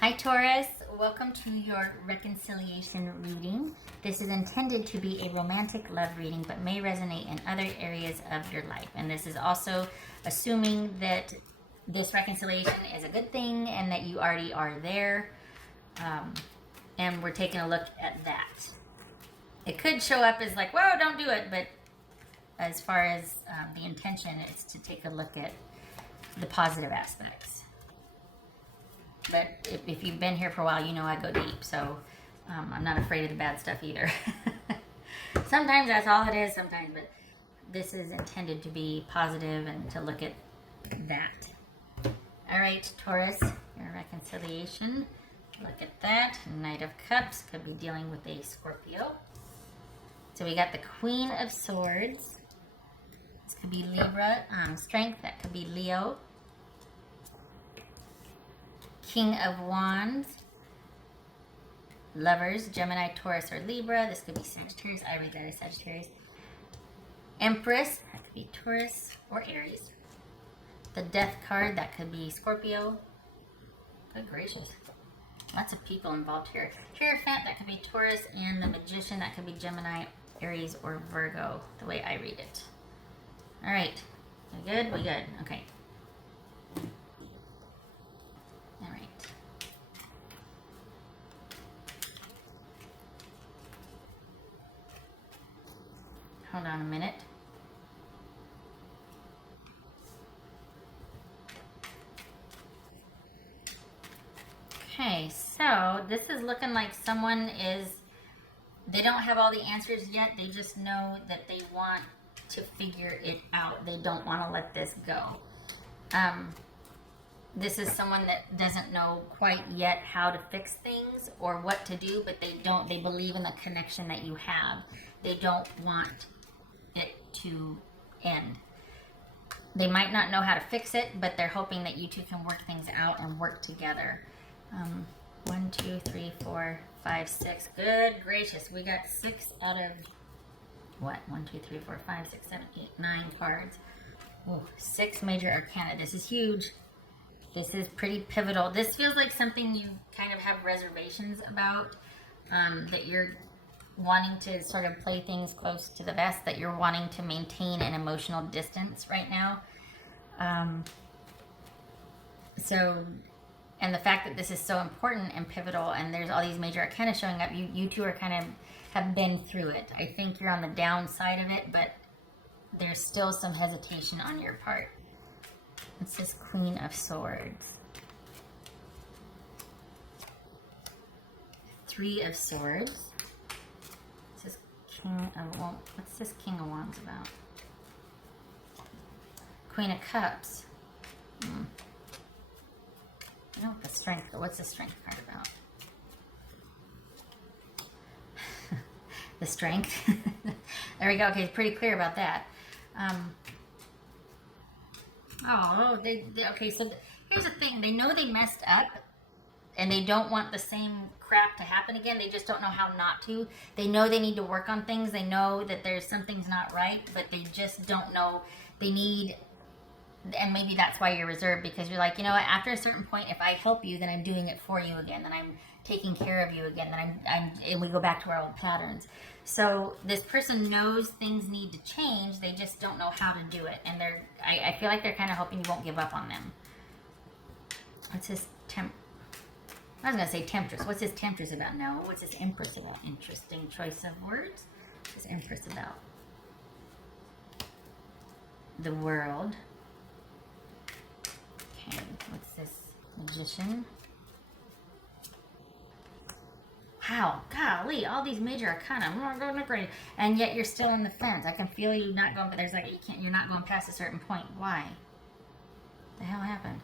Hi Taurus, welcome to your reconciliation reading. This is intended to be a romantic love reading but may resonate in other areas of your life. And this is also assuming that this reconciliation is a good thing and that you already are there. And we're taking a look at that. It could show up as like, whoa, don't do it. But as far as the intention, it's to take a look at the positive aspects. But if you've been here for a while, you know I go deep, so I'm not afraid of the bad stuff either. Sometimes that's all it is, sometimes, but this is intended to be positive and to look at that. All right, Taurus, your reconciliation. Look at that. Knight of Cups could be dealing with a Scorpio. So we got the Queen of Swords. This could be Libra. Strength, that could be Leo. King of Wands, Lovers, Gemini, Taurus, or Libra. This could be Sagittarius. I read that as Sagittarius. Empress, that could be Taurus or Aries. The Death card, that could be Scorpio. Good gracious. Lots of people involved here. Hierophant, that could be Taurus. And the Magician, that could be Gemini, Aries, or Virgo, the way I read it. All right. We good? We good. Okay. All right. Hold on a minute. Okay, so this is looking like someone is, they don't have all the answers yet. They just know that they want to figure it out. They don't want to let this go. This is someone that doesn't know quite yet how to fix things or what to do, but they believe in the connection that you have. They don't want it to end. They might not know how to fix it, but they're hoping that you two can work things out and work together. 1, 2, 3, 4, 5, 6. Good gracious. We got 6 out of what? 1, 2, 3, 4, 5, 6, 7, 8, 9 cards. Ooh, 6 major arcana. This is huge. This is pretty pivotal. This feels like something you kind of have reservations about, that you're wanting to sort of play things close to the vest, that you're wanting to maintain an emotional distance right now. And the fact that this is so important and pivotal and there's all these major arcana showing up, you two are kind of have been through it. I think you're on the downside of it, but there's still some hesitation on your part. It's this Queen of Swords. 3 of Swords. This is King of Wands. What's this King of Wands about? Queen of Cups. I know the Strength, but what's the Strength card about? The Strength. There we go. Okay, it's pretty clear about that. Okay, so here's the thing. They know they messed up, and they don't want the same crap to happen again. They just don't know how not to. They know they need to work on things. They know that there's something's not right, but they just don't know. They need, and maybe that's why you're reserved, because you're like, you know what, after a certain point, if I help you, then I'm doing it for you again, then I'm taking care of you again, then and we go back to our old patterns. So this person knows things need to change, they just don't know how to do it, and I feel like they're kind of hoping you won't give up on them. What's this I was going to say Temptress. What's this Temptress about? No, what's this Empress about? Interesting choice of words. What's this Empress about? The World. Okay, what's this Magician? Wow, golly, all these major arcana. I'm not going to great, and yet you're still on the fence. I can feel you not going, but there's like you're not going past a certain point. Why? The hell happened?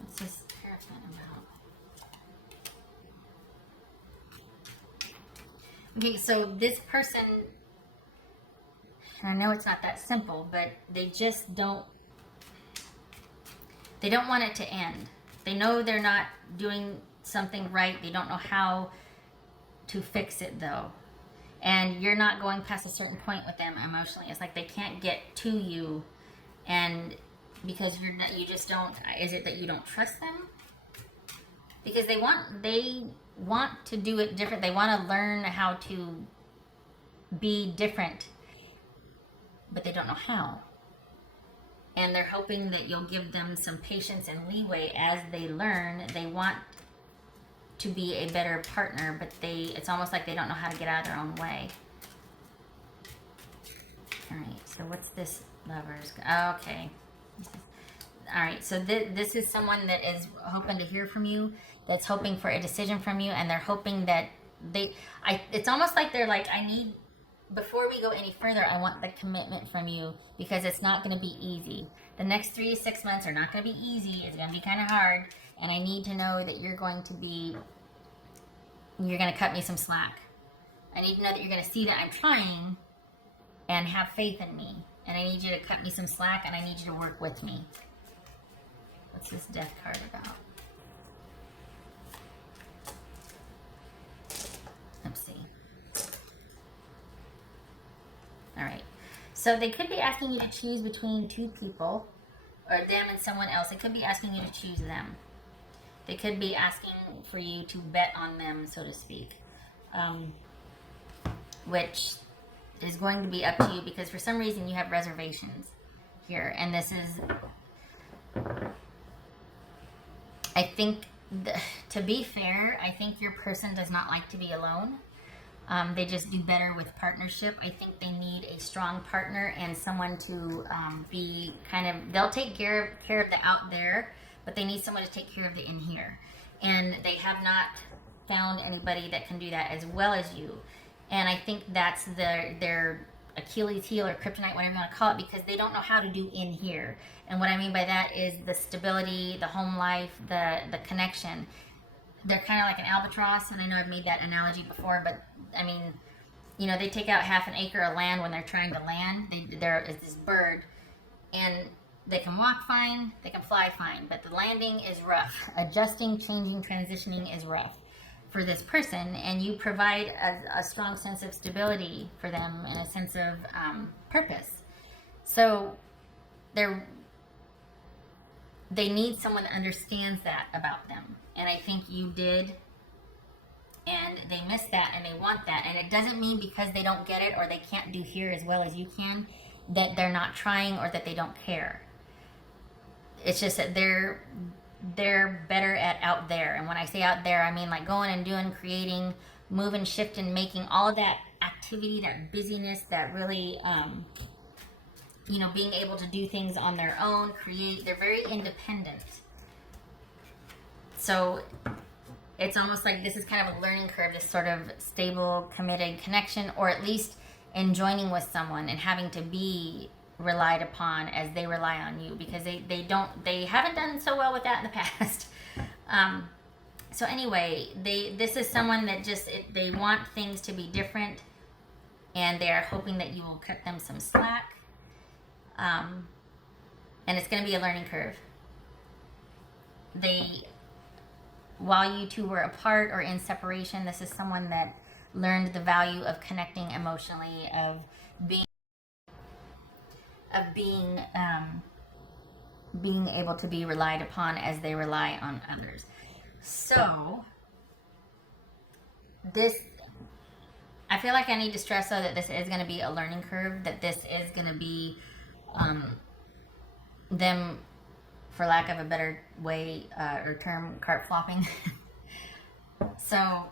What's this Hierophant about? Okay, so this person, and I know it's not that simple, but they just don't want it to end. They know they're not doing something right. They don't know how to fix it, though. And you're not going past a certain point with them emotionally. It's like they can't get to you and Because you just don't, is it that you don't trust them? Because they want to do it different. They want to learn how to be different, but they don't know how. And they're hoping that you'll give them some patience and leeway as they learn. They want to be a better partner, but it's almost like they don't know how to get out of their own way. All right, so what's this lovers? Okay. All right, so this is someone that is hoping to hear from you, that's hoping for a decision from you, and they're hoping that it's almost like they're like, before we go any further, I want the commitment from you, because it's not going to be easy. The next 3 to 6 months are not going to be easy. It's going to be kind of hard, and I need to know that you're going to cut me some slack. I need to know that you're going to see that I'm trying and have faith in me, and I need you to cut me some slack, and I need you to work with me. What's this death card about? Let's see. All right. So they could be asking you to choose between 2 people, or them and someone else. They could be asking you to choose them. They could be asking for you to bet on them, so to speak, which is going to be up to you, because for some reason you have reservations here. And this is, I think, to be fair, I think your person does not like to be alone. They just do better with partnership. I think they need a strong partner and someone to be kind of, they'll take care of the out there, but they need someone to take care of the in here. And they have not found anybody that can do that as well as you. And I think that's their Achilles heel or kryptonite, whatever you want to call it, because they don't know how to do in here. And what I mean by that is the stability, the home life, the connection. They're kind of like an albatross, and I know I've made that analogy before, but I mean, they take out half an acre of land when they're trying to land. There is this bird, and they can walk fine, they can fly fine, but the landing is rough. Adjusting, changing, transitioning is rough for this person, and you provide a strong sense of stability for them and a sense of purpose. So they need someone that understands that about them, and I think you did, and they miss that and they want that. And it doesn't mean because they don't get it or they can't do here as well as you can that they're not trying or that they don't care. It's just that they're better at out there. And when I say out there, I mean like going and doing, creating, moving, shifting, making, all of that activity, that busyness, that really being able to do things on their own, create. They're very independent. So it's almost like this is kind of a learning curve, this sort of stable, committed connection, or at least in joining with someone and having to be relied upon as they rely on you, because they haven't done so well with that in the past. So anyway, this is someone that they want things to be different, and they are hoping that you will cut them some slack. And it's going to be a learning curve. While you two were apart or in separation, this is someone that learned the value of connecting emotionally, of being able to be relied upon as they rely on others. So I feel like I need to stress though that this is going to be a learning curve, that this is going to be them, for lack of a better way or term, cart flopping. So,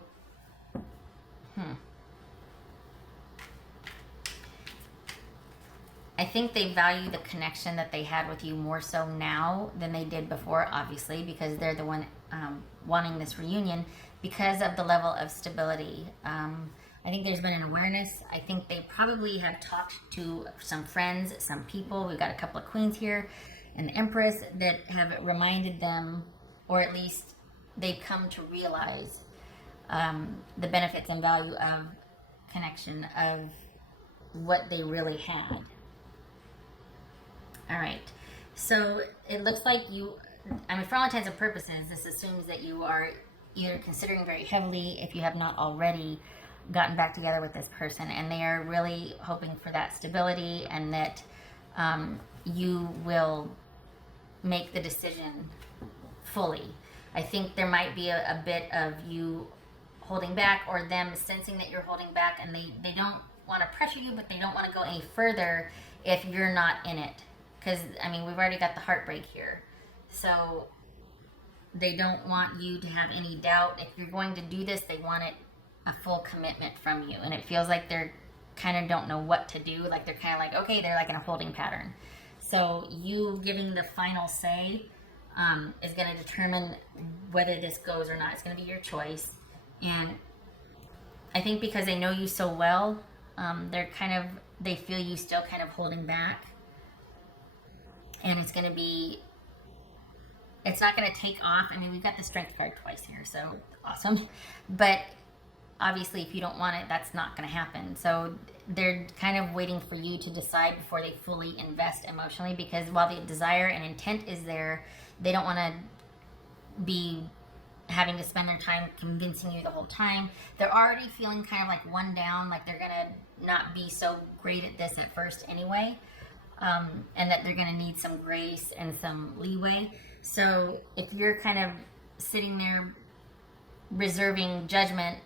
I think they value the connection that they had with you more so now than they did before, obviously, because they're the one wanting this reunion because of the level of stability. I think there's been an awareness. I think they probably have talked to some friends, some people. We've got a couple of queens here and the Empress that have reminded them, or at least they've come to realize the benefits and value of connection, of what they really had. All right, so it looks like for all intents and purposes, this assumes that you are either considering very heavily, if you have not already gotten back together with this person, and they are really hoping for that stability, and that you will make the decision fully. I think there might be a bit of you holding back, or them sensing that you're holding back, and they don't want to pressure you, but they don't want to go any further if you're not in it. Because, I mean, we've already got the heartbreak here. So they don't want you to have any doubt. If you're going to do this, they want it a full commitment from you. And it feels like they're kind of don't know what to do. Like they're kind of like, okay, they're like in a holding pattern. So you giving the final say is going to determine whether this goes or not. It's going to be your choice. And I think because they know you so well, they feel you still kind of holding back. And it's not going to take off. I mean, we've got the strength card twice here, so awesome. But obviously, if you don't want it, that's not going to happen. So they're kind of waiting for you to decide before they fully invest emotionally, because while the desire and intent is there, they don't want to be having to spend their time convincing you the whole time. They're already feeling kind of like one down, like they're going to not be so great at this at first anyway, and that they're going to need some grace and some leeway. So if you're kind of sitting there reserving judgment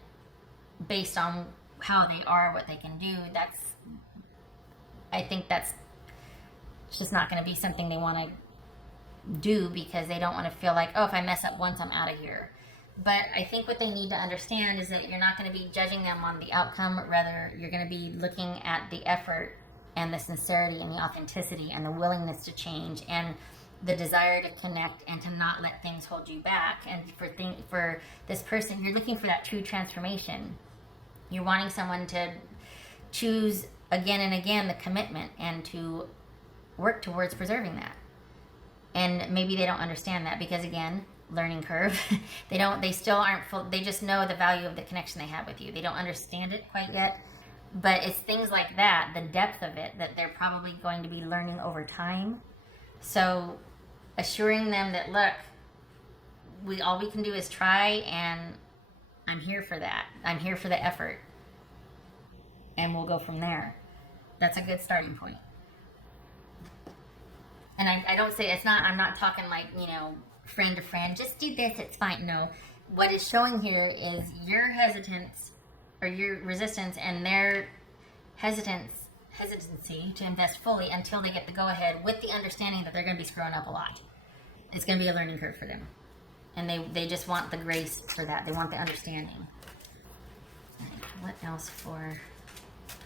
based on how they are, what they can do, I think that's just not going to be something they want to do, because they don't want to feel like, oh, if I mess up once, I'm out of here. But I think what they need to understand is that you're not going to be judging them on the outcome. Rather, you're going to be looking at the effort and the sincerity and the authenticity and the willingness to change and the desire to connect and to not let things hold you back. And for this person, you're looking for that true transformation. You're wanting someone to choose again and again the commitment and to work towards preserving that. And maybe they don't understand that because, again, learning curve. They still aren't full. They just know the value of the connection they have with you. They don't understand it quite yet. But it's things like that, the depth of it, that they're probably going to be learning over time. So assuring them that, look, all we can do is try, and I'm here for that. I'm here for the effort. And we'll go from there. That's a good starting point. And I don't say, I'm not talking like, friend to friend, just do this, it's fine. No. What is showing here is your hesitance or your resistance and their hesitancy to invest fully until they get the go ahead, with the understanding that they're going to be screwing up a lot. It's going to be a learning curve for them. And they just want the grace for that. They want the understanding. What else for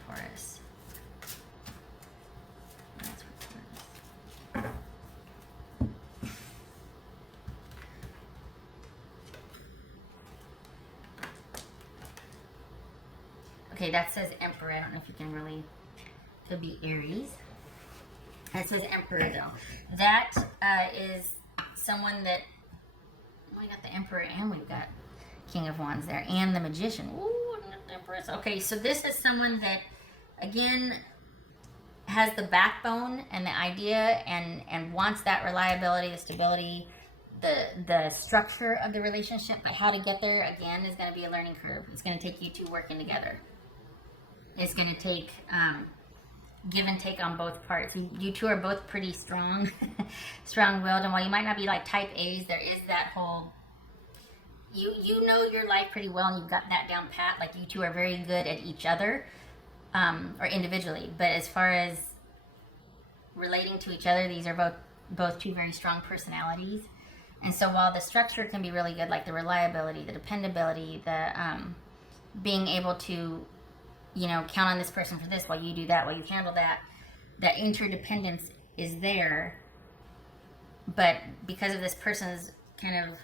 Taurus? Okay, that says Emperor. I don't know if you can really... Could be Aries. That says Emperor, though. That is someone that... We got the Emperor and we've got King of Wands there. And the Magician. Ooh, the Empress. Okay, so this is someone that, again, has the backbone and the idea and wants that reliability, the stability, the structure of the relationship. But how to get there, again, is going to be a learning curve. It's going to take you two working together. It's going to take give and take on both parts. You two are both pretty strong, strong-willed, and while you might not be like type A's, there is that whole, you know your life pretty well, and you've got that down pat. Like, you two are very good at each other, or individually. But as far as relating to each other, these are both two very strong personalities. And so while the structure can be really good, like the reliability, the dependability, the being able to count on this person for this while you do that, while you handle that, that interdependence is there. But because of this person's kind of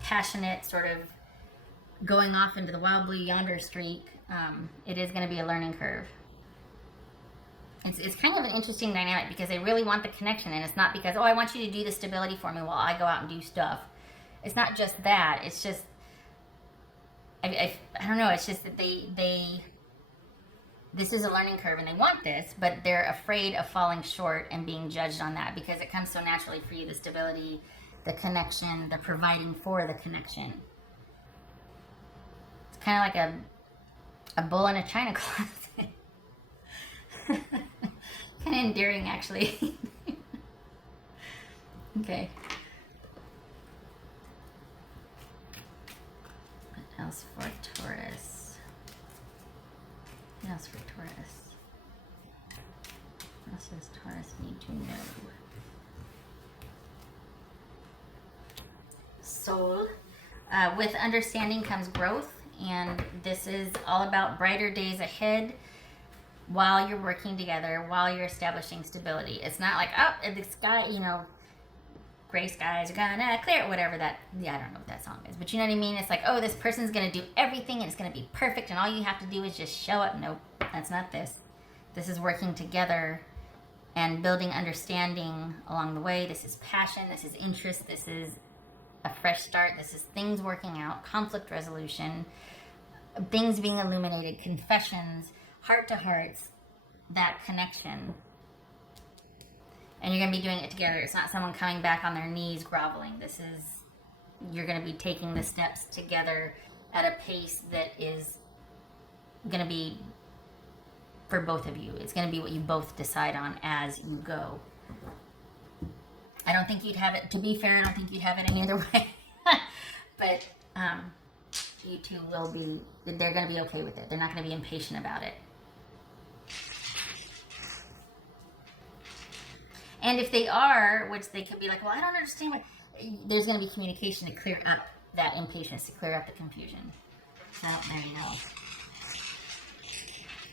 passionate sort of going off into the wild blue yonder streak, it is going to be a learning curve. It's kind of an interesting dynamic because they really want the connection, and it's not because, I want you to do the stability for me while I go out and do stuff. It's not just that. It's just, I don't know, it's just that this is a learning curve and they want this, but they're afraid of falling short and being judged on that because it comes so naturally for you, the stability, the connection, the providing for the connection. It's kind of like a bull in a china closet. Kind of endearing, actually. Okay. What else for Taurus? What else for Taurus? What else does Taurus need to know? Soul. With understanding comes growth, and this is all about brighter days ahead while you're working together, while you're establishing stability. It's not like, oh, the sky, you know, gray skies are gonna clear, whatever that, yeah, I don't know what that song is, but you know what I mean? It's like, oh, this person's gonna do everything and it's gonna be perfect and all you have to do is just show up. Nope, that's not this. This is working together and building understanding along the way. This is passion, this is interest, this is a fresh start, this is things working out, conflict resolution, things being illuminated, confessions, heart to hearts, that connection. And you're going to be doing it together. It's not someone coming back on their knees groveling. This is, you're going to be taking the steps together at a pace that is going to be for both of you. It's going to be what you both decide on as you go. I don't think you'd have it, to be fair, I don't think you'd have it any other way. But you two will be, they're going to be okay with it. They're not going to be impatient about it. And if they are, which they could be like, well, I don't understand what, there's going to be communication to clear up that impatience, to clear up the confusion. So, there you go.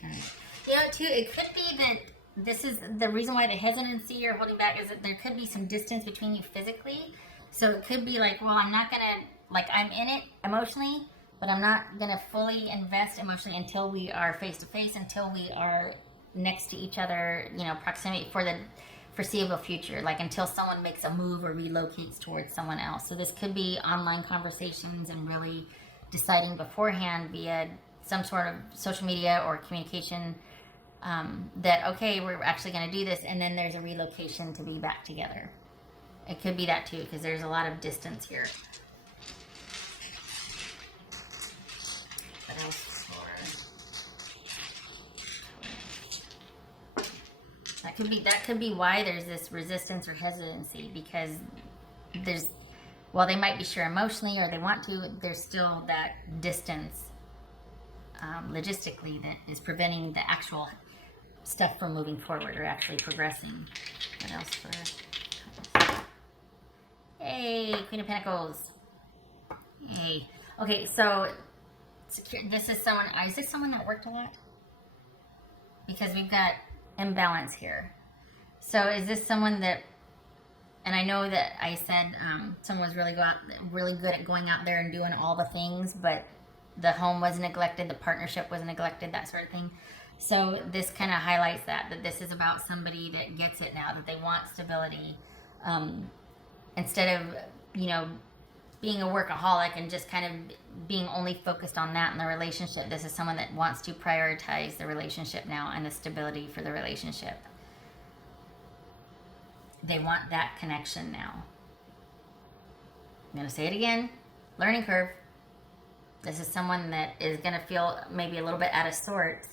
Right. You know, too, it could be that this is the reason why the hesitancy or holding back is that there could be some distance between you physically. So it could be like, well, I'm not going to, like, I'm in it emotionally, but I'm not going to fully invest emotionally until we are face to face, until we are next to each other, you know, proximity for the foreseeable future, like until someone makes a move or relocates towards someone else. So this could be online conversations and really deciding beforehand via some sort of social media or communication that, okay, we're actually going to do this, and then there's a relocation to be back together. It could be that too, because there's a lot of distance here. What else for... That could be why there's this resistance or hesitancy, because there's, while they might be sure emotionally or they want to, there's still that distance logistically that is preventing the actual stuff from moving forward or actually progressing. What else for... Hey, Queen of Pentacles. Hey. Okay, so this is someone that worked a lot? Because we've got imbalance here. So is this someone that, and I know that I said someone was really good at going out there and doing all the things, but the home was neglected, the partnership was neglected, that sort of thing. So this kind of highlights that this is about somebody that gets it now, that they want stability, instead of, you know, being a workaholic and just kind of being only focused on that in the relationship. This is someone that wants to prioritize the relationship now and the stability for the relationship. They want that connection now. I'm going to say it again. Learning curve. This is someone that is going to feel maybe a little bit out of sorts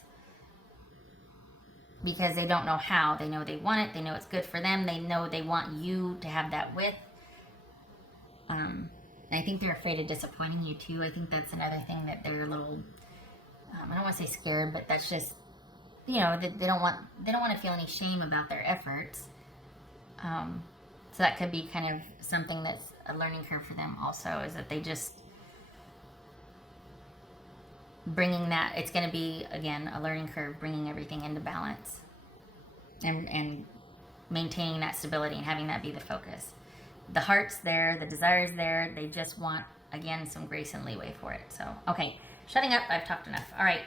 because they don't know how. They know they want it. They know it's good for them. They know they want you to have that with. I think they're afraid of disappointing you too. I think that's another thing that they're a little, I don't want to say scared, but that's just, you know, they don't want to feel any shame about their efforts. So that could be kind of something that's a learning curve for them also, is that they just bringing that, it's going to be, again, a learning curve, bringing everything into balance and maintaining that stability and having that be the focus. The heart's there, the desire's there, they just want, again, some grace and leeway for it. So, okay, shutting up, I've talked enough. All right,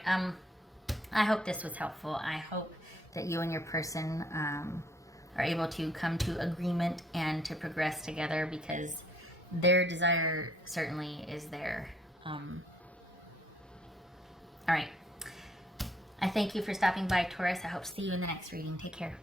I hope this was helpful. I hope that you and your person are able to come to agreement and to progress together, because their desire certainly is there. All right, I thank you for stopping by, Taurus. I hope to see you in the next reading. Take care.